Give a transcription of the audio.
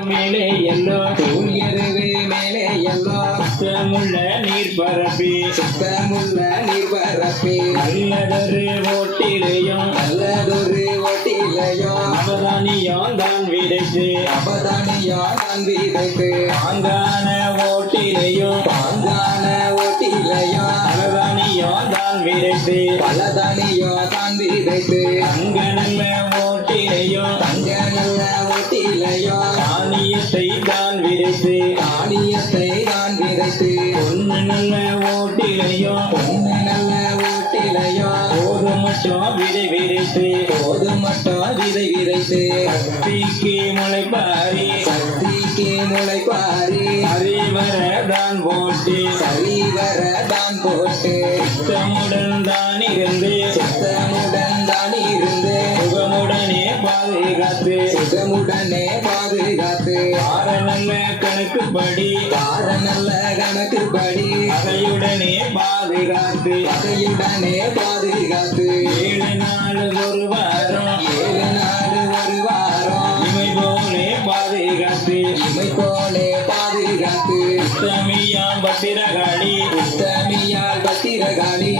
மேலே எல்லோ. தூயருவே மேலே எல்லோ. சுத்தமுள்ள நீர் பரப்பி சுத்தமுள்ள நீர்வரப்பே நல்லதொரு ஓட்டிலையும். நல்லதொரு ஒட்டிலையோ அவதானியம் தான் விதைத்து. அவதானியோ நான் விதைத்து. ஆங்கான ஓட்டிலையும். பாங்கான ஒட்டிலையோ அவதானியம் தான் விதைத்து. பலதானியோ தான் விதைத்து. அங்க ஓட்டிலையும் நல்ல ஒட்டிலையோ தானியத்தை தான் விதைத்து தானியத்தை தான் விதைத்து. ஒன்று நல்ல ஓட்டிலையும் பொண்ணு நல்ல ஒட்டிலையோ போது மட்டும் விதை விதைத்து போது மட்டும் விதை விதைத்து. தீக்கு முளைப்பாரி. சக்திக்கு முளைப்பாரி. அறிவர தான் போட்டு. சரிவர தான் போட்டு. சுத்தமுடன் தான் இருந்து பாதுகாத்து சுகமுடனே பாதுகாத்து ஆரணல்ல கணக்குப்படி காரணல்ல கணக்குப்படி. அதையுடனே பாதுகாத்து அதையுடனே பாதுகாத்து. ஏழு நாள் ஒரு வாரம் ஏழு நாள் ஒரு வாரம். இமை போலே பாதுகாத்து இமை போலே பாதுகாத்து. தமியா பத்திரகாளி உத்தமியால் பத்திரகாளி.